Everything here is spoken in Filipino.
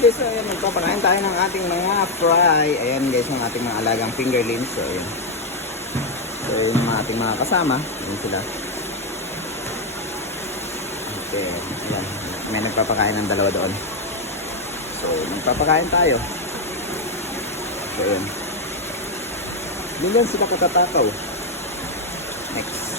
guys, so ayan, magpapakain tayo ng ating mga fry. Ayan guys, yung ating mga alagang fingerlings. So ayan. So ayan yung ating mga kasama. Ayan sila. Okay, ayan. May nagpapakain ng dalawa doon. So, magpapakain tayo. So ayan. Doon sila katatakaw. Next.